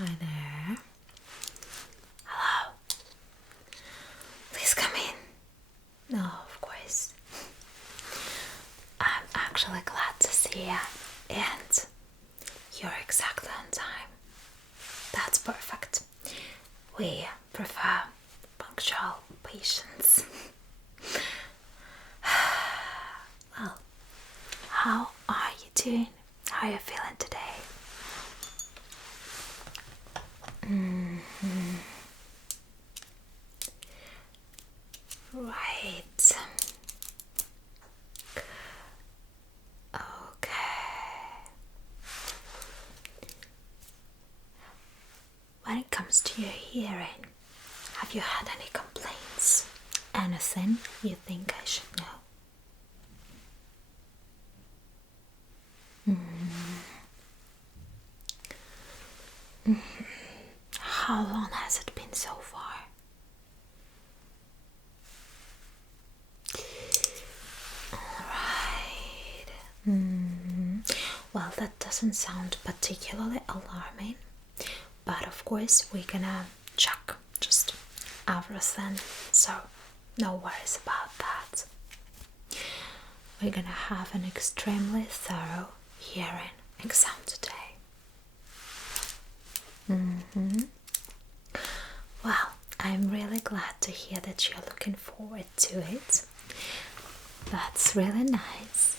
Hi there. Hello. Please come in. No, of course. I'm actually glad to see you, and you're exactly on time. That's perfect. We prefer punctual patients. Well, how are you doing? How are you feeling today? Right. Okay. When it comes to your hearing, have you had any complaints? Anything you think I should know? How long has it been so far? Alright. Well, that doesn't sound particularly alarming, but of course we're gonna check just everything, so no worries about that. We're gonna have an extremely thorough hearing exam today. Well, I'm really glad to hear that you're looking forward to it. That's really nice.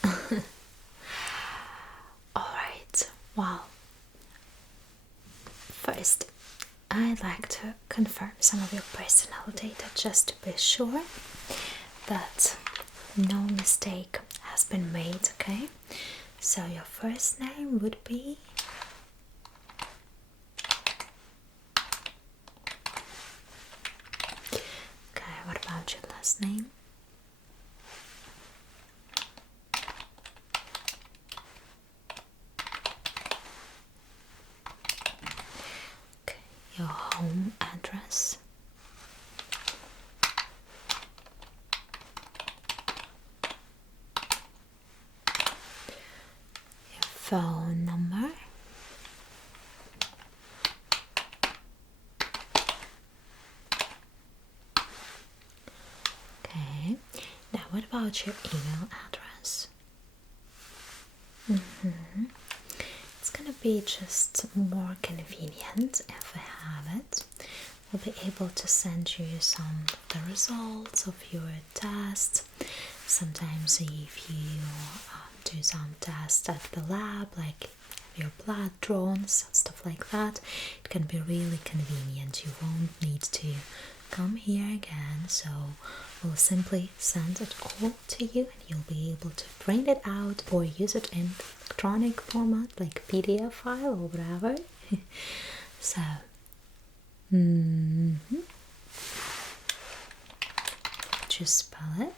Alright, well, first, I'd like to confirm some of your personal data just to be sure that no mistake has been made, okay? So, your first name would be. Okay, what about your last name? Okay, your home address. Your phone number. Okay, now what about your email address? It's gonna be just more convenient if we have it. We'll be able to send you some of the results of your tests. Sometimes if you do some tests at the lab, like your blood drawn, stuff like that, it can be really convenient. You won't need to come here again, so we'll simply send it all to you and you'll be able to print it out or use it in electronic format like PDF file or whatever. So just spell it.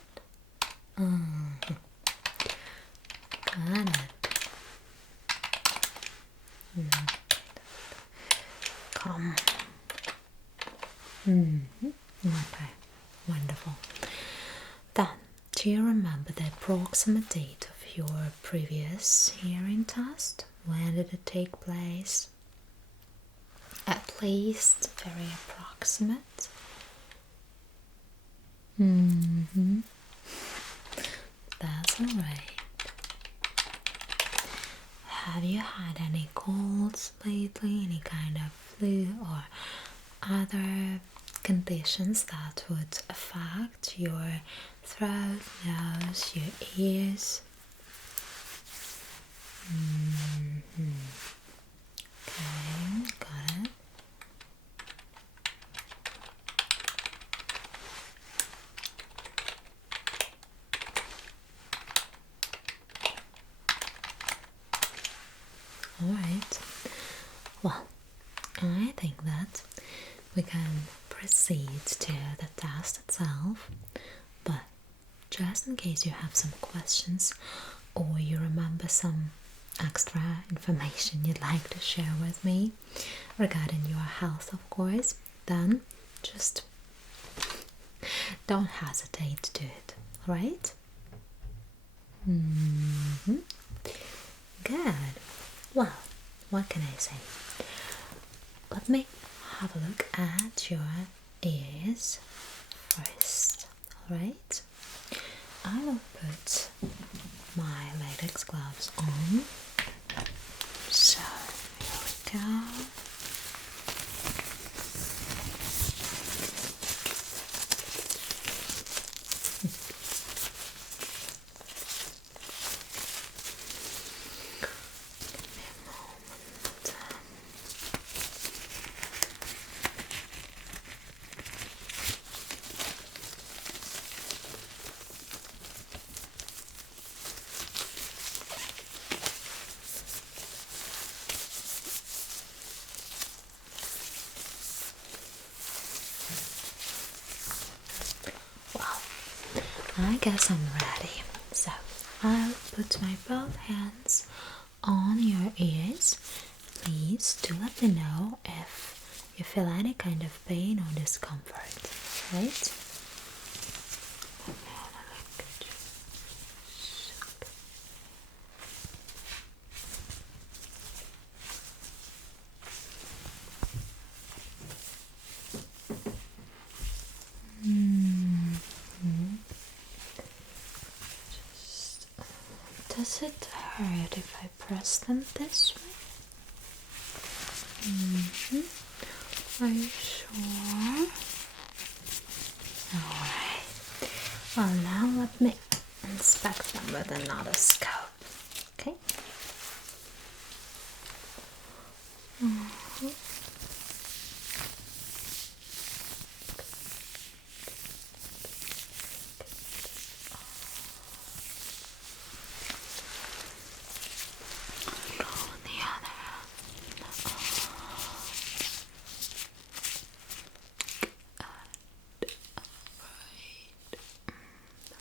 Got it. Come. Okay, wonderful. Then, do you remember the approximate date of your previous hearing test? When did it take place? At least very approximate. That's alright. Have you had any colds lately? Any kind of flu or other conditions that would affect your throat, nose, your ears? Okay, got it. Alright, well, I think that we can proceed to the test itself, but just in case you have some questions or you remember some extra information you'd like to share with me regarding your health, of course, then just don't hesitate to do it, alright? Good. Well, what can I say? let me have a look at your ears first. Alright, I will put my latex gloves on. So here we go. I guess I'm ready. So I'll put my both hands on your ears. Please do let me know if you feel any kind of pain or discomfort, right? Does it hurt if I press them this way? Are you sure? Alright. Well, now let me inspect them with an otoscope. Okay?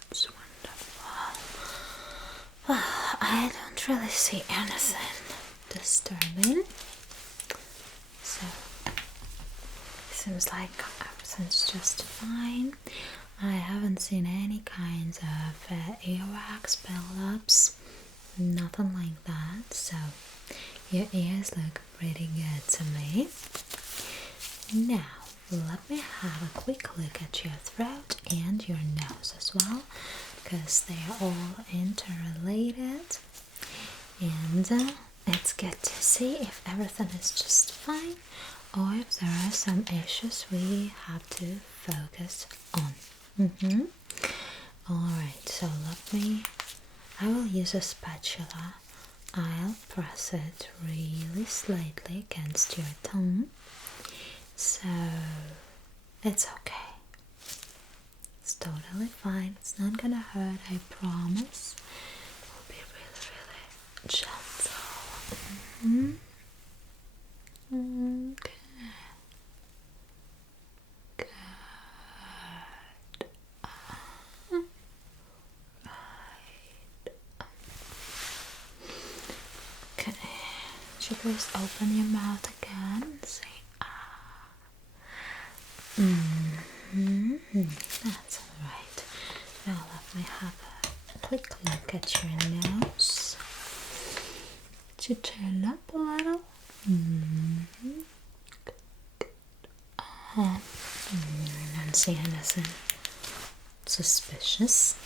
That's wonderful. Well, I don't really see anything disturbing. So, seems like everything's just fine. I haven't seen any kinds of earwax buildups, nothing like that. So, your ears look pretty good to me. Now, let me have a quick look at your throat and your nose as well, because they are all interrelated. And it's good to see if everything is just fine or if there are some issues we have to focus on. Alright, so I will use a spatula. I'll press it really slightly against your tongue. So it's okay. It's totally fine. It's not gonna hurt, I promise. It will be really, really gentle. Okay. Good. Right. Okay. Would you please open your mouth again and say ah? That's alright. Now let me have a quick look at your nose. Would you turn up a little? I don't see anything suspicious.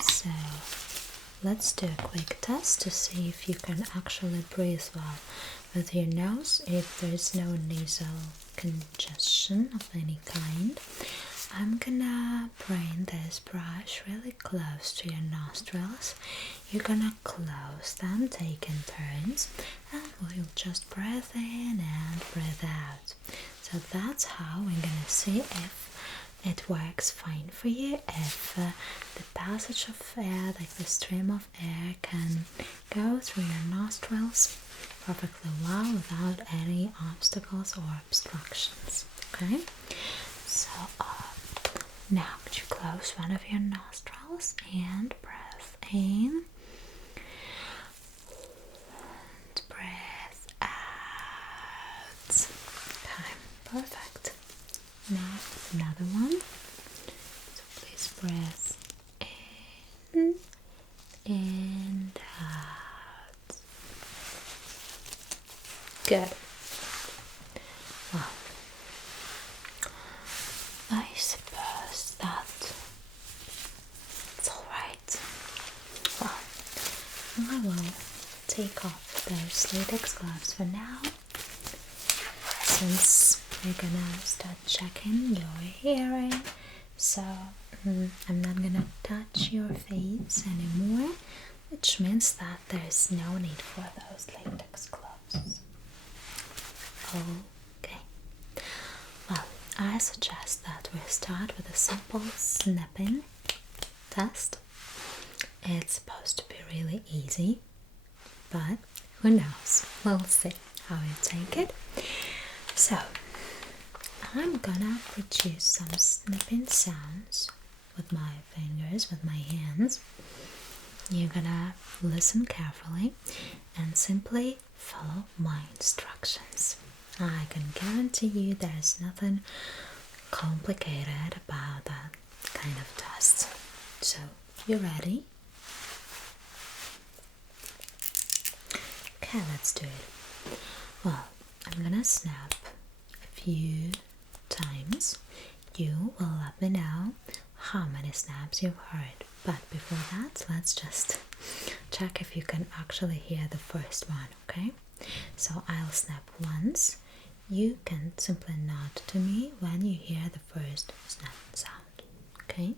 So let's do a quick test to see if you can actually breathe well with your nose, if there's no nasal congestion of any kind. I'm gonna bring this brush really close to your nostrils. You're gonna close them, take in turns, and we'll just breathe in and breathe out. So that's how we're gonna see if it works fine for you, if the passage of air, like the stream of air, can go through your nostrils perfectly well without any obstacles or obstructions. Okay, so now could you close one of your nostrils and breathe in and breathe out. Okay, perfect. Now another one. So please breathe in and out. Good. take off those latex gloves for now, since we're gonna start checking your hearing. So I'm not gonna touch your face anymore, which means that there's no need for those latex gloves. Okay. Well, I suggest that we start with a simple snipping test. It's supposed to be really easy, but who knows? We'll see how you take it. So, I'm gonna produce some snipping sounds with my fingers, with my hands. You're gonna listen carefully and simply follow my instructions. I can guarantee you there's nothing complicated about that kind of test. So, you ready? Okay, let's do it. Well, I'm gonna snap a few times. You will let me know how many snaps you've heard. But before that, let's just check if you can actually hear the first one, okay? So I'll snap once. You can simply nod to me when you hear the first snap sound, okay?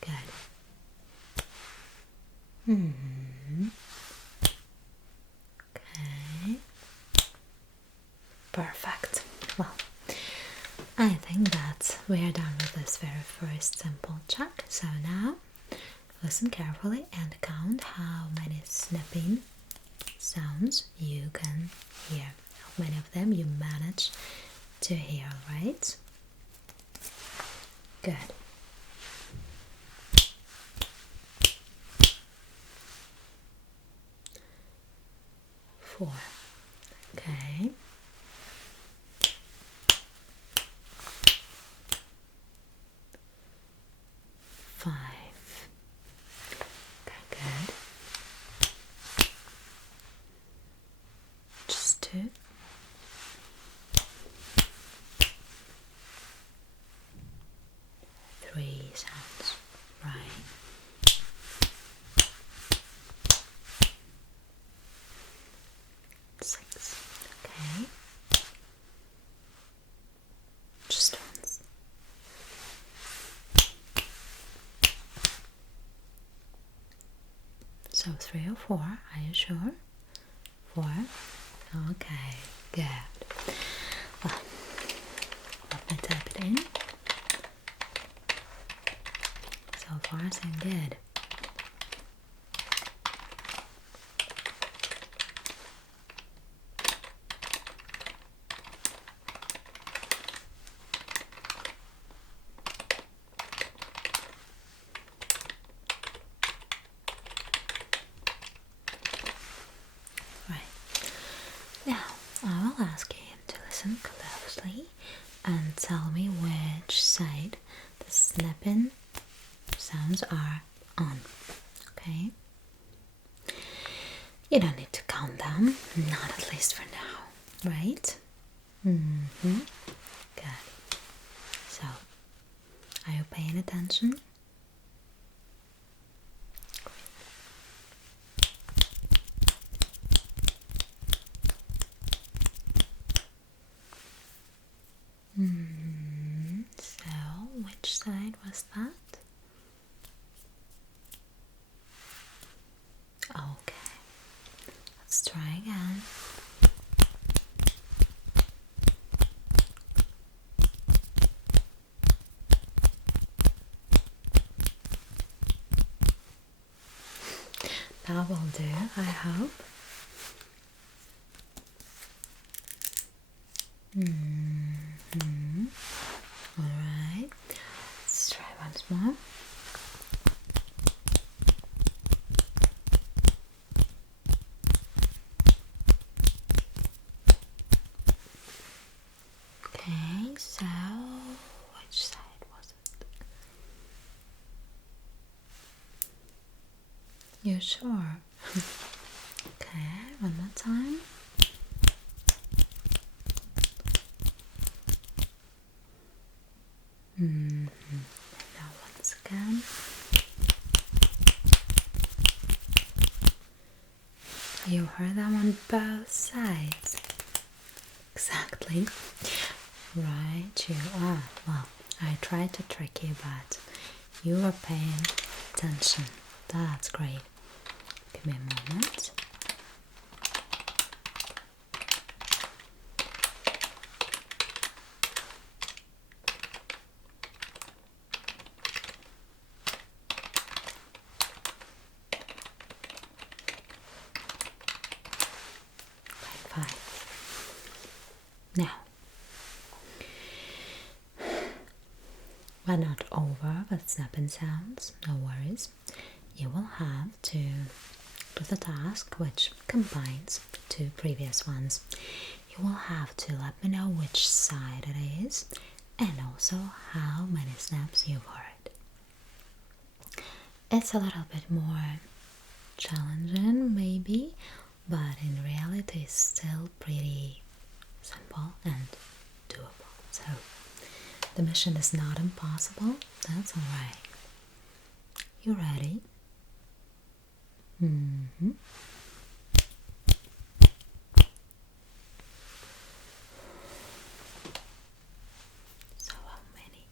Good. Okay. Perfect. Well, I think that we are done with this very first simple check. So now, listen carefully and count how many snipping sounds you can hear. How many of them you manage to hear, right? Good. 4. Okay. 5. Okay, good. Just 2. 3 sounds, right? 6. Okay. Just once. 3 or 4, are you sure? 4? Okay, good. Well, let me type it in. So far, so good. Now, I will ask you to listen closely and tell me which side the snipping sounds are on, okay? You don't need to count them, not at least for now, right? Good. So, are you paying attention? So, which side was that? Okay, let's try again. That will do, I hope. Alright, let's try once more. Okay, so which side was it? You sure? Okay, one more time. Now once again. You heard them on both sides. Exactly. Right, you are. Well, I tried to trick you, but you were paying attention. That's great. Give me a moment. Fine. Now, we're not over with snapping sounds, no worries. You will have to do the task which combines the two previous ones. You will have to let me know which side it is and also how many snaps you've heard. It's a little bit more challenging maybe, but in reality it's still pretty simple and doable. So the mission is not impossible, that's alright. You ready? So how many?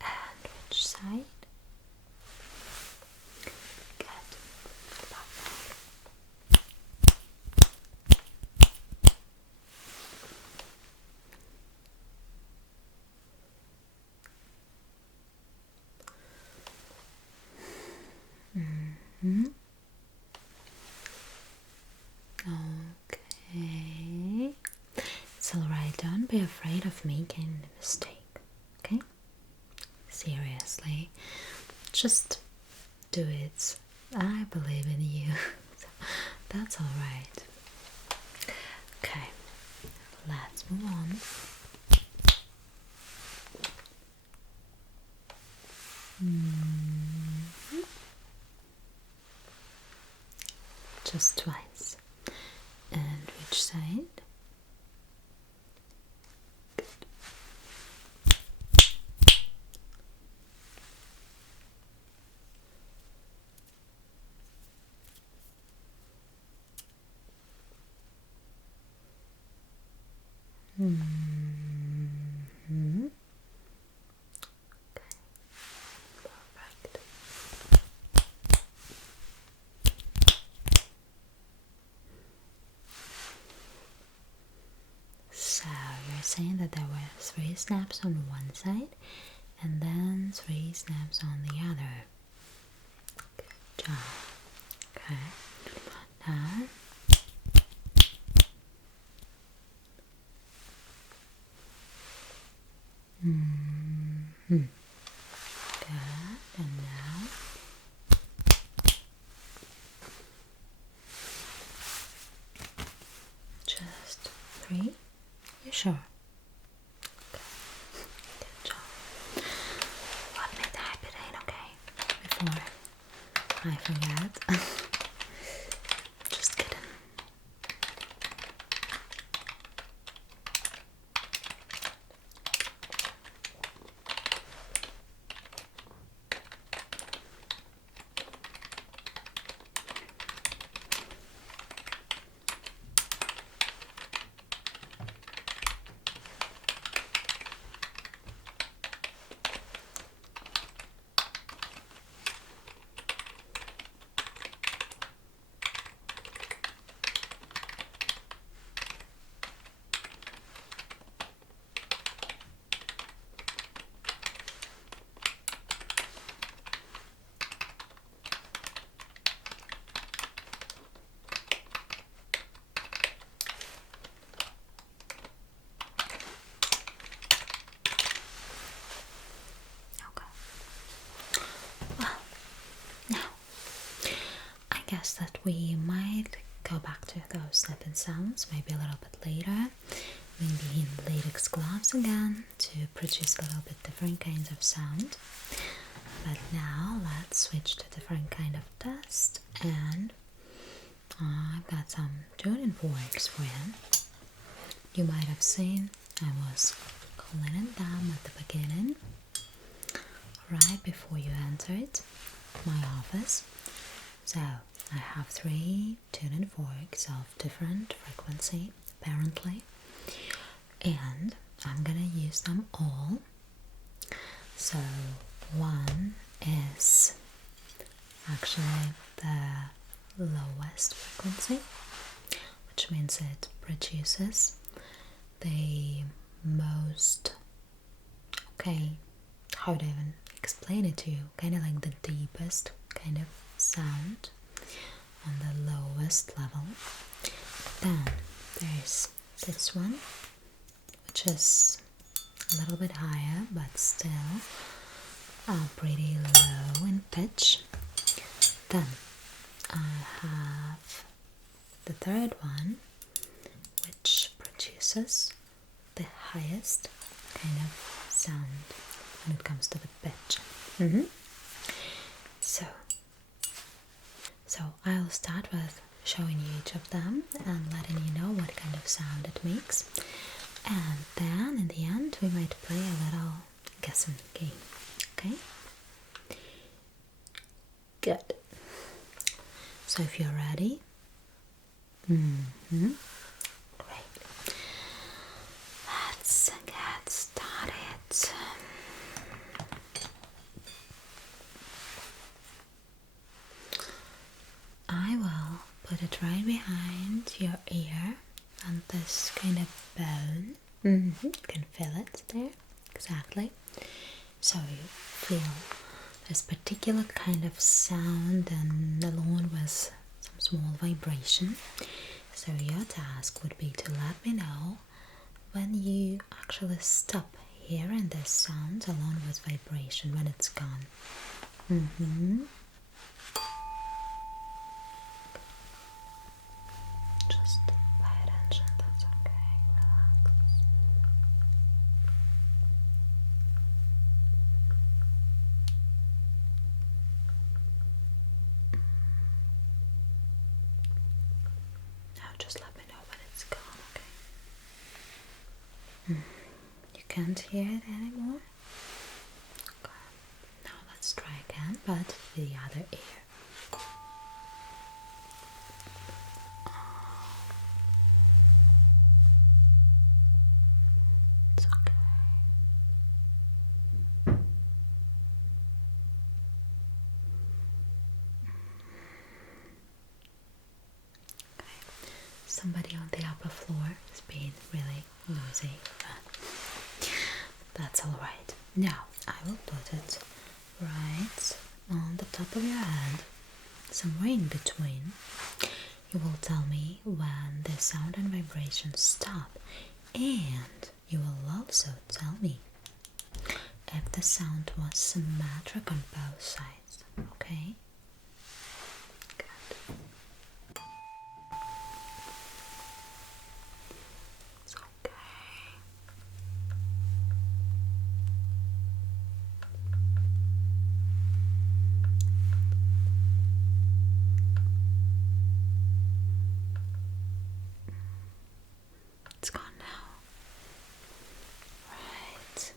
And which side? Good. Okay. It's alright, don't be afraid of making a mistake, okay? Seriously, just do it. I believe in you. So that's alright. Okay, let's move on. Just twice. And which side? Good. Okay. Perfect. So you're saying that there were 3 snaps on one side and then 3 snaps on the other. Good job. Okay. Now good. And now just 3. You sure? Okay. Good job. Let me type it in, okay? Before I forget. Just kidding. Guess that we might go back to those snapping sounds maybe a little bit later, maybe in latex gloves again to produce a little bit different kinds of sound. But now let's switch to different kind of test, and I've got some tuning forks for you. You might have seen I was cleaning them at the beginning, right before you entered my office. So I have 3 tuning forks of different frequency, apparently, and I'm gonna use them all. So one is actually the lowest frequency, which means it produces the most, okay, how to even explain it to you, kind of like the deepest kind of sound on the lowest level. Then there's this one, which is a little bit higher but still pretty low in pitch. Then I have the third one, which produces the highest kind of sound when it comes to the pitch. So I'll start with showing you each of them and letting you know what kind of sound it makes, and then in the end we might play a little guessing game. Okay? Good. So if you're ready, great. Let's get started. I will put it right behind your ear and this kind of bone. You can feel it there, exactly. So you feel this particular kind of sound and along with some small vibration. So your task would be to let me know when you actually stop hearing this sound along with vibration, when it's gone. Just pay attention, that's okay, relax. Now just let me know when it's gone, okay? You can't hear it anymore? Okay. Now let's try again, but the other ear. It's okay. Somebody on the upper floor is being really noisy, but that's alright. Now I will put it right on the top of your head, somewhere in between. You will tell me when the sound and vibration stop, and you will also tell me if the sound was symmetric on both sides, okay? Good. It's okay. It's gone now. Right.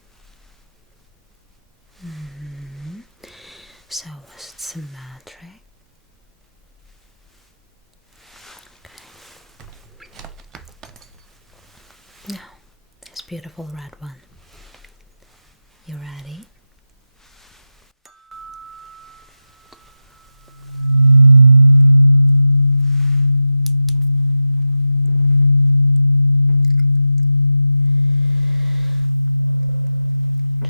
So was it symmetric? Okay. Now, this beautiful red one. You ready?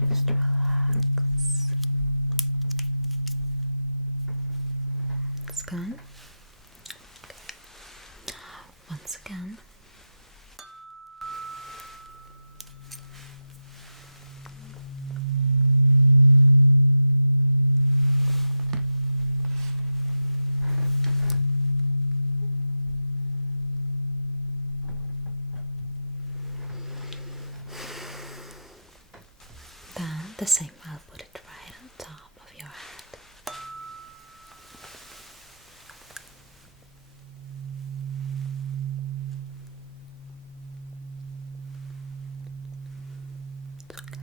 Just relax. It's gone. Okay. Once again. Then the same, I'll put it right on top of your head. It's okay.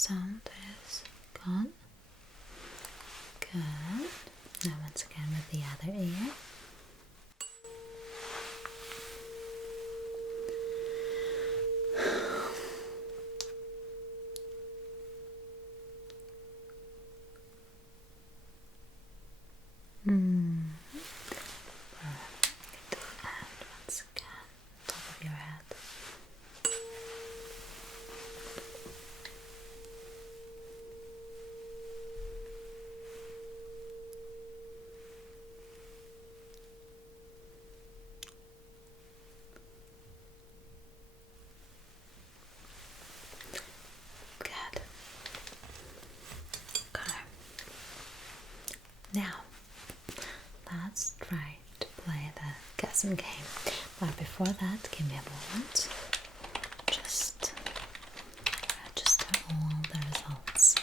sound is gone. Good. Now once again with the other ear. Perfect. And once again, top of your head. Good. Okay. Now, let's try to play the guessing game. But before that, give me a moment. Just register all the results.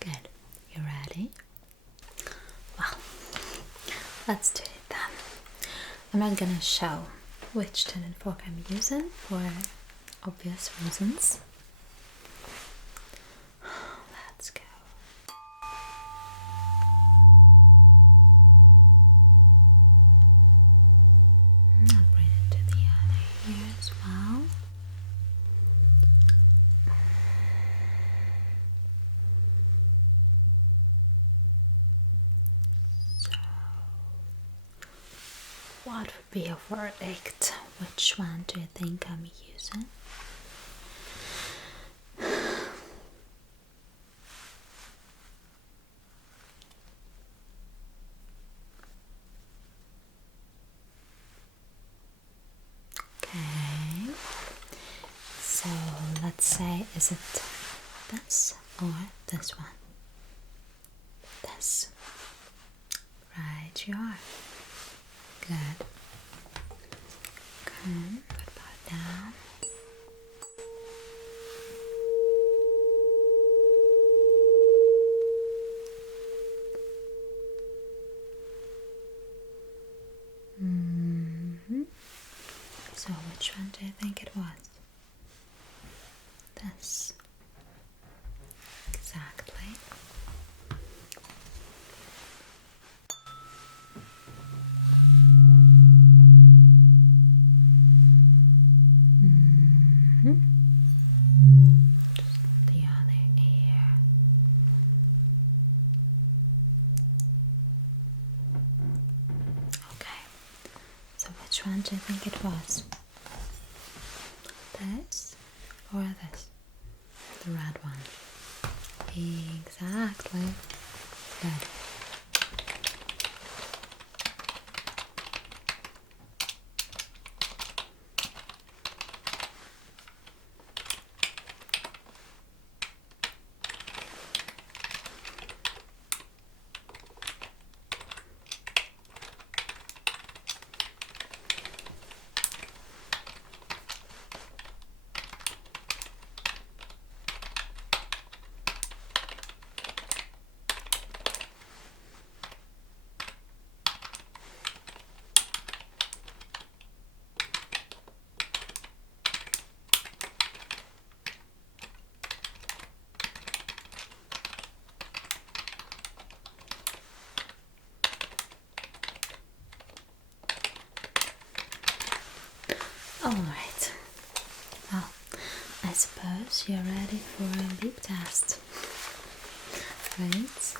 Good. You ready? Well, let's do it then. I'm not gonna show which tin and fork I'm using for obvious reasons. Let's go. I'll bring it to the other ear as well. What would be your verdict? Which one do you think I'm using? Okay, so let's say, is it this or this one? This. Right, you are. Good. Okay, what about down? So which one do you think it was? This. Exactly. Just the other ear. Okay. So which one do you think it was? This or this? The red one. Exactly. Good. Alright, well, I suppose you're ready for a beep test, right?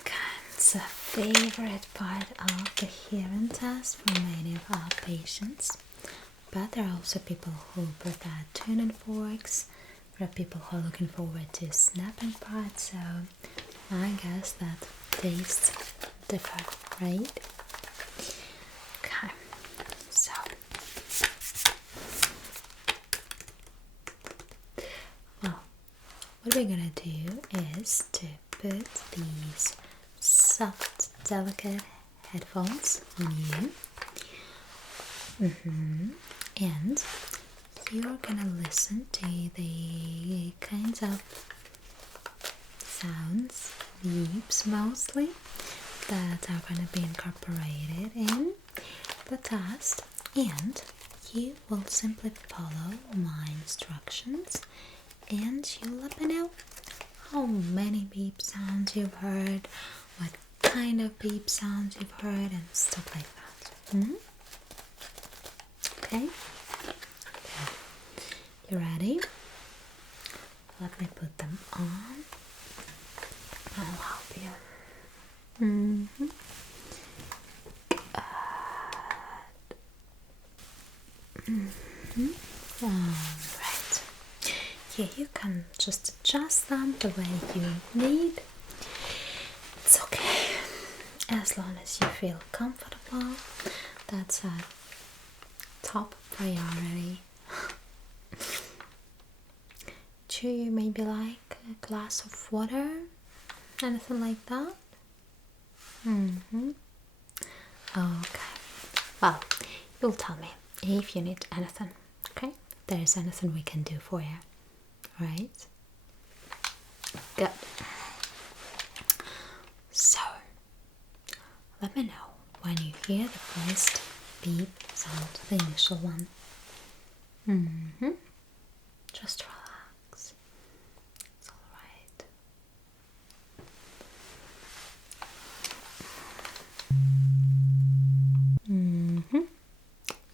Okay, it's a favorite part of the hearing test for many of our patients, but there are also people who prefer tuning forks, there are people who are looking forward to snapping parts, so I guess that taste differ, right? Okay, so well, what we're gonna do is to put these soft, delicate headphones on you. And you're gonna listen to the kinds of sounds, beeps mostly, that are gonna be incorporated in the test, and you will simply follow my instructions and you let me know how many beep sounds you've heard, what kind of beep sounds you've heard, and stuff like that. Okay? You ready? Let me put them on. I'll help you. Alright. Yeah, you can just adjust them the way you need. It's okay. As long as you feel comfortable, that's a top priority. Do you maybe like a glass of water? Anything like that? Okay. Well, you'll tell me if you need anything, okay? If there's anything we can do for you, right? Good. So, let me know when you hear the first beep sound, the initial one. Just relax. It's alright.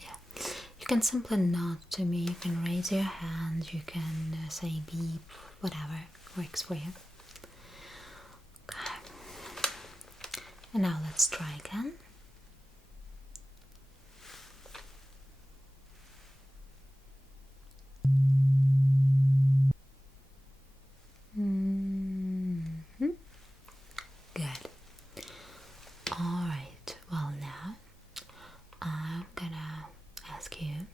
Yeah. You can simply nod to me, you can raise your hand, you can say beep, whatever works for you. Okay. And now let's try again. Good. Alright, well now I'm gonna ask you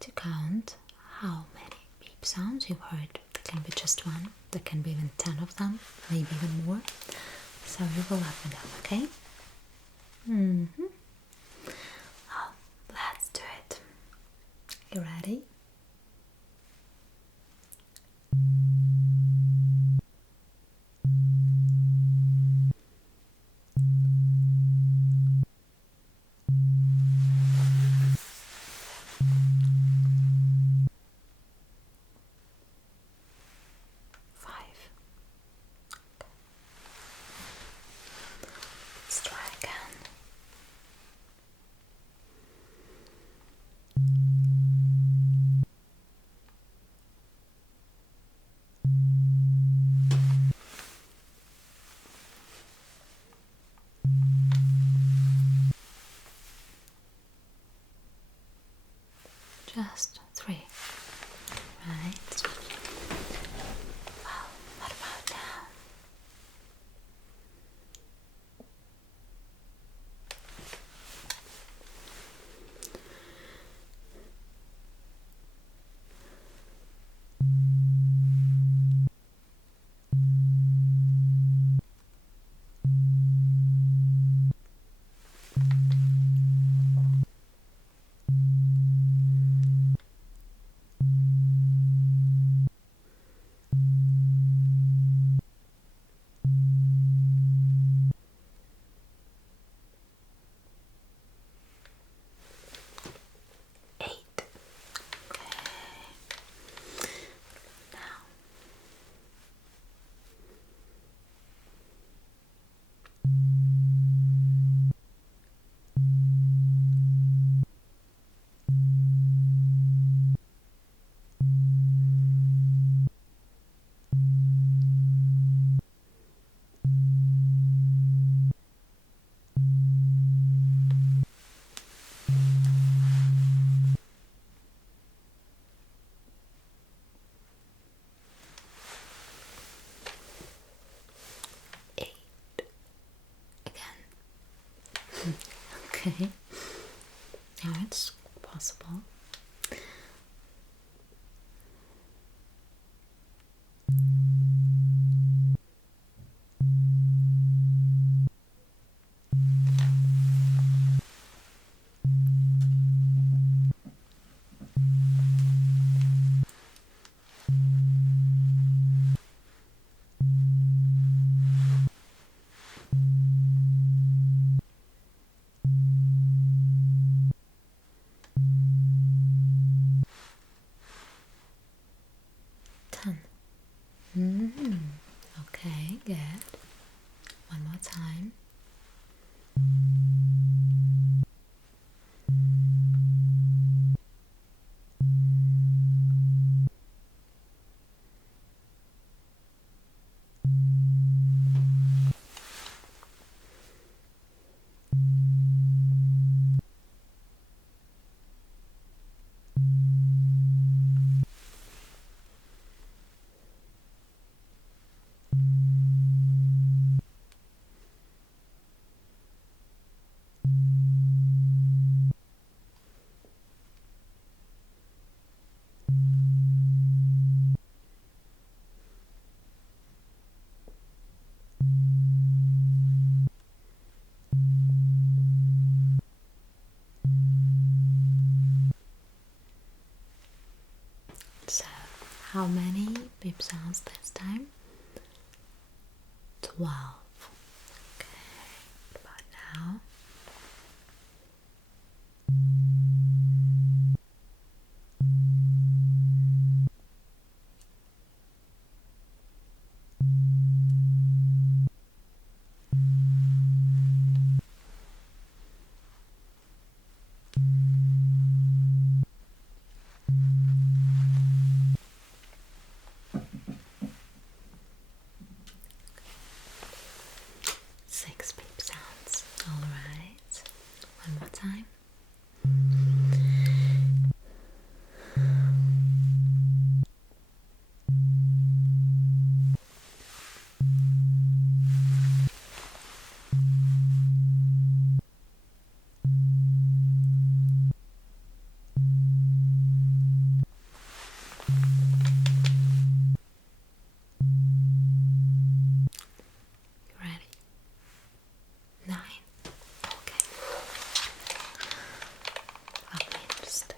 to count how many beep sounds you've heard. There can be just one, there can be even 10 of them, maybe even more. So you will let me know, okay? Well, let's do it. You ready? Five. Okay. Let's try again. Okay, now it's possible. Okay, good. One more time. So, how many beep sounds this time? 12. Okay, what about now? Six beep sounds. Alright. One more time. Ready? 9. Okay. Let me just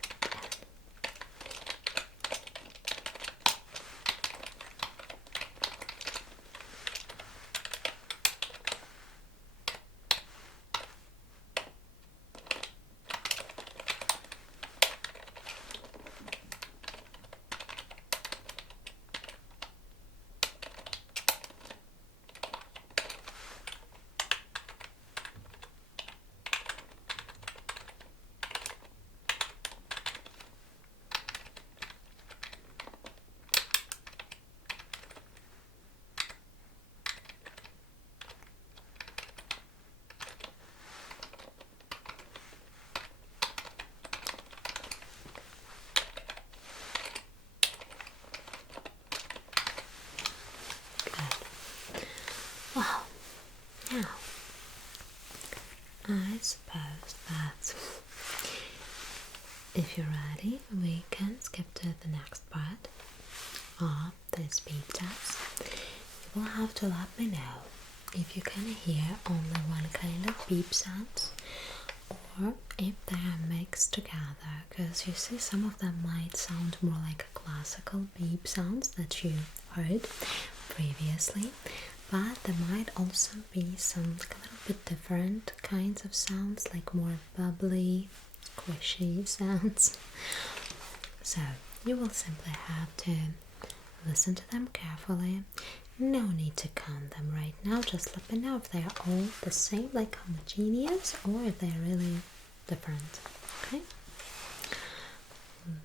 wow. Now, I suppose that if you're ready, we can skip to the next part of this beep test. You will have to let me know if you can hear only one kind of beep sounds or if they are mixed together, because you see some of them might sound more like classical beep sounds that you heard previously, but there might also be some like a little bit different kinds of sounds, like more bubbly, squishy sounds. So you will simply have to listen to them carefully. No need to count them right now, just let me know if they are all the same, like homogeneous, or if they are really different. Okay?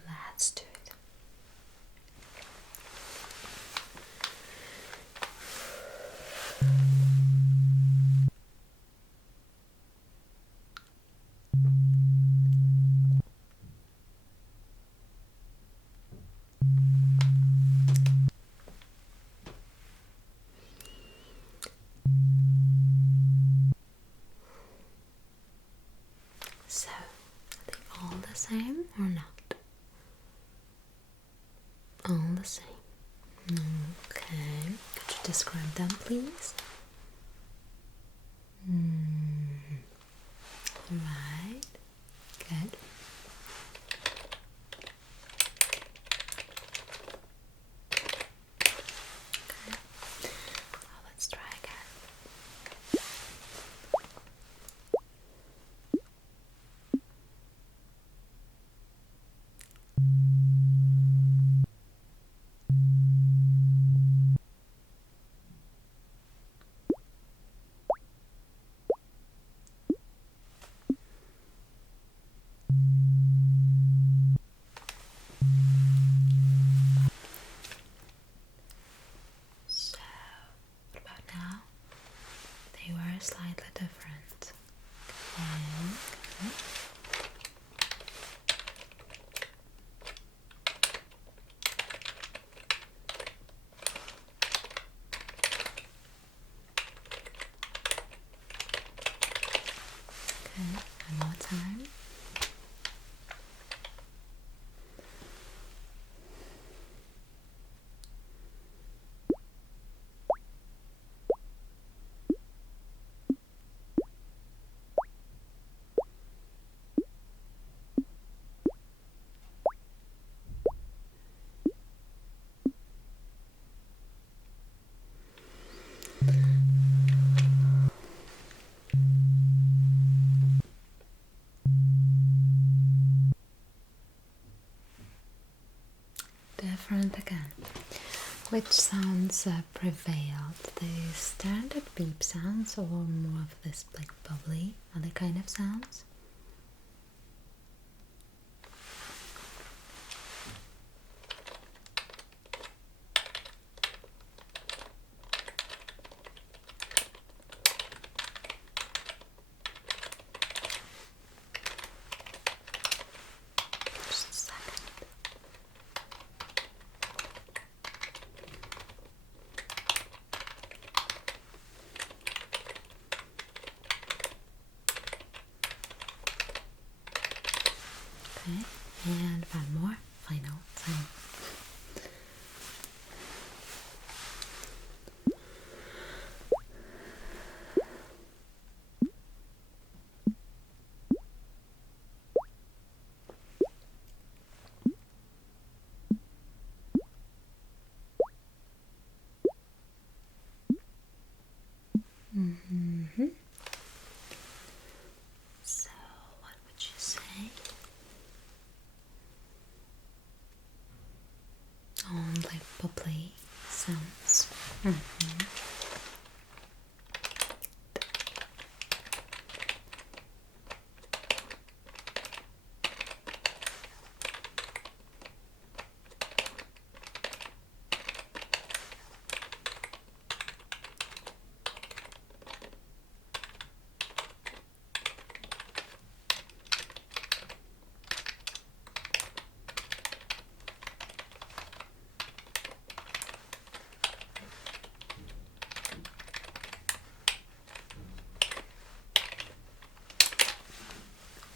Let's do it. same or not? All the same. Okay. Could you describe them, please? Right. Good. Okay. Let's try again. So, what about now? They were slightly different. Okay. Okay, one more time. Different again. Which sounds prevailed? The standard beep sounds or more of this like bubbly other kind of sounds? Just a second. Okay, and one more final sound. So, what would you say? Like bubbly sounds.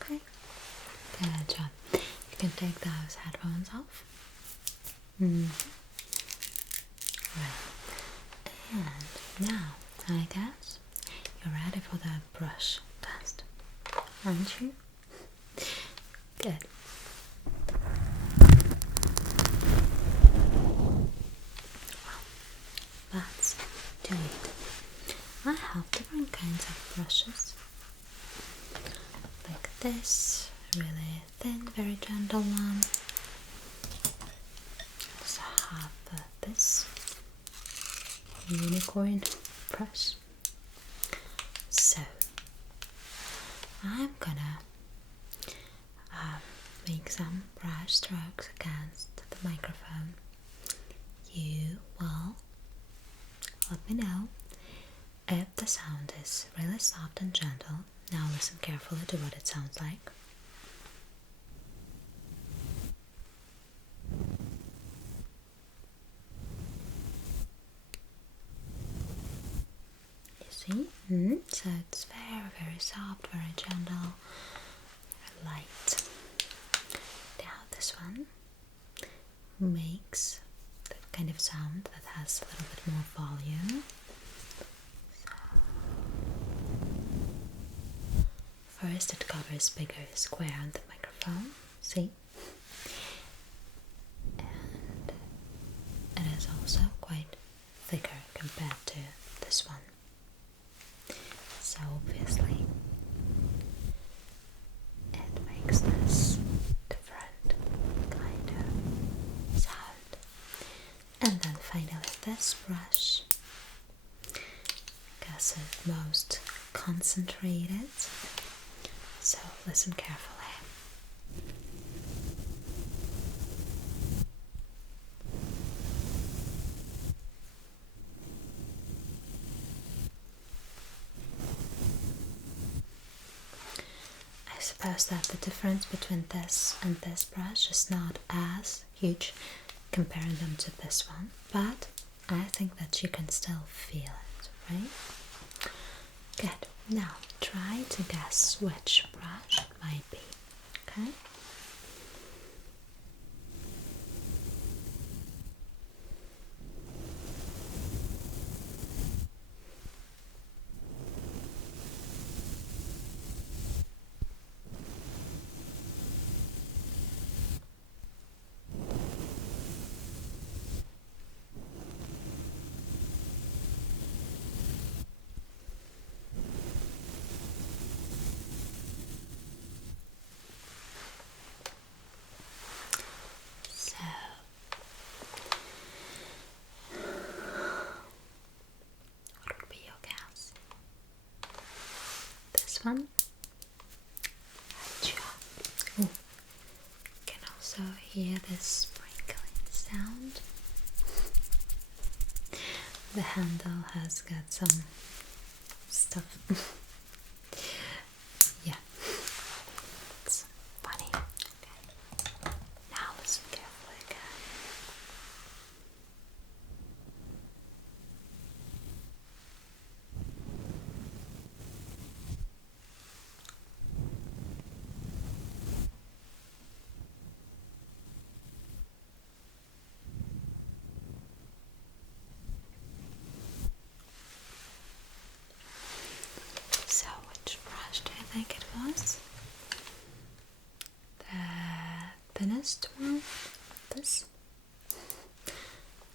Okay, good job. You can take those headphones off. Right, and now I guess you're ready for the brush test, aren't you? Good. Well, let's do it. I have different kinds of brushes, like this, really thin, very gentle one. Also have this unicorn brush. So I'm gonna make some brush strokes against the microphone. You will let me know if the sound is really soft and gentle. Now listen carefully to what it sounds like. You see? So it's very, very soft, very gentle, very light. this one makes the kind of sound that has a little bit more volume. So, first it covers bigger square on the microphone, see? And it is also quite thicker compared to this one. So obviously it makes this different kind of sound. And then finally this brush, because it's most concentrated, so listen carefully. I suppose that the difference between this and this brush is not as huge comparing them to this one, but I think that you can still feel it, right? Good. Now try to guess which brush it might be, okay? One. Right, you can also hear this sprinkling sound. The handle has got some stuff. Yeah, it's funny. Okay. Now listen carefully again. So, which brush do you think it was? The thinnest one? This?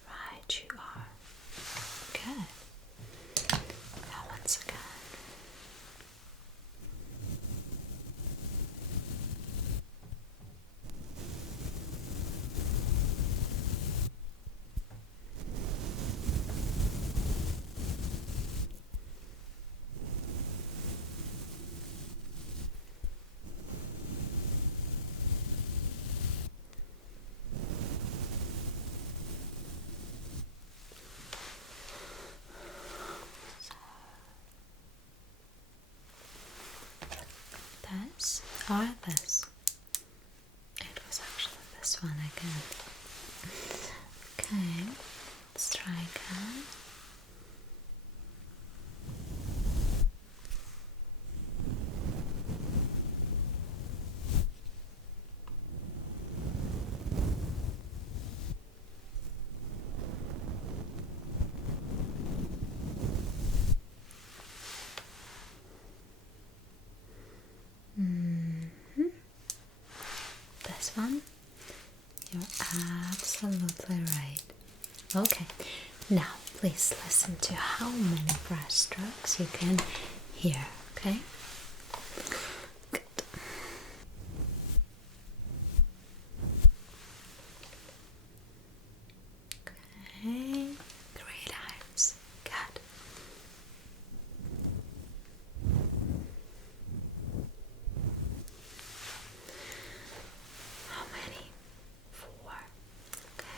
Right, you are. Good. Now once again. This or this? It was actually this one again. Okay, let's try again. This one? You're absolutely right. Okay, now please listen to how many brush strokes you can hear, okay? Good. Okay, 3 times. Good. How many? 4. Okay.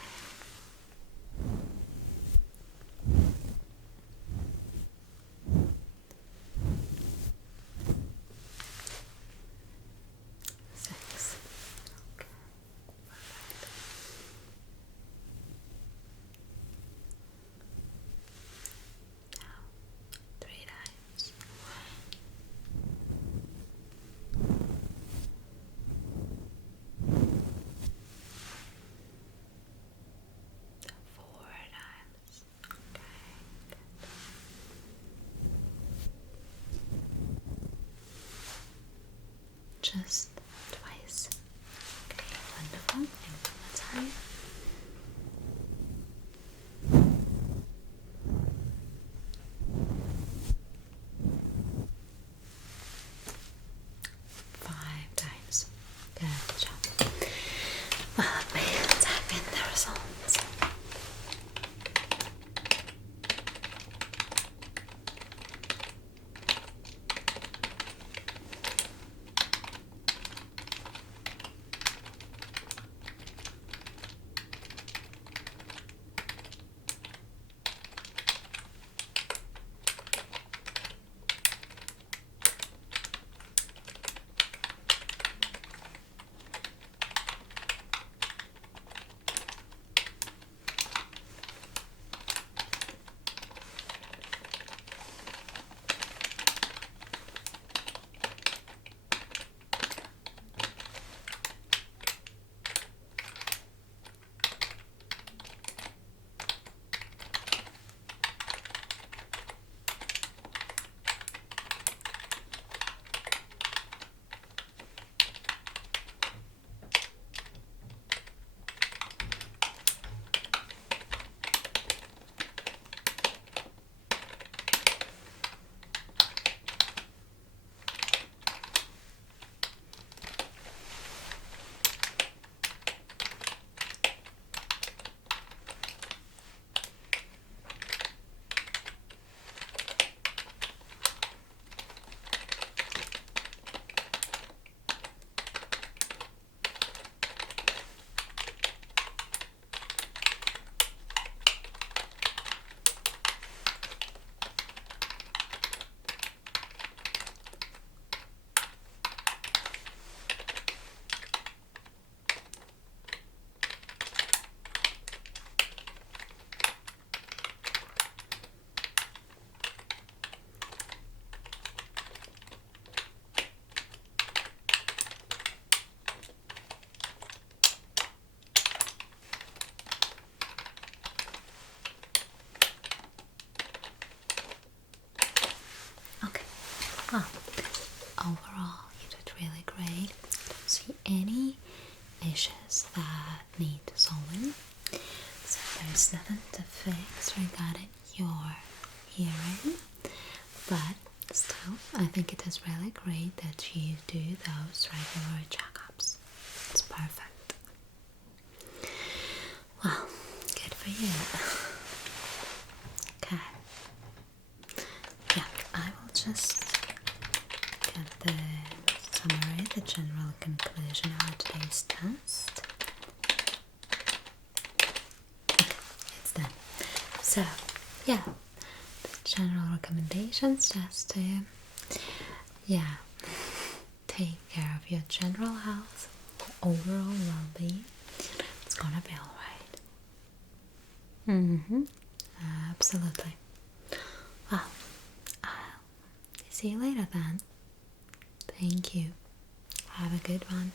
just twice. Okay, wonderful. And one more time. Five times. Good job. Well, let me type in the results. Okay. Well, overall, you did really great. I don't see any issues that need solving. So there's nothing to fix regarding your hearing. But still, I think it is really great that you do those regular checkups. It's perfect. Well, good for you. Okay. Yeah, I will just get the summary, the general conclusion of today's test. Okay, it's done. So, yeah, the general recommendations just to, take care of your general health, overall well-being. It's gonna be alright. Absolutely. Well, I'll see you later then. Thank you. Have a good one.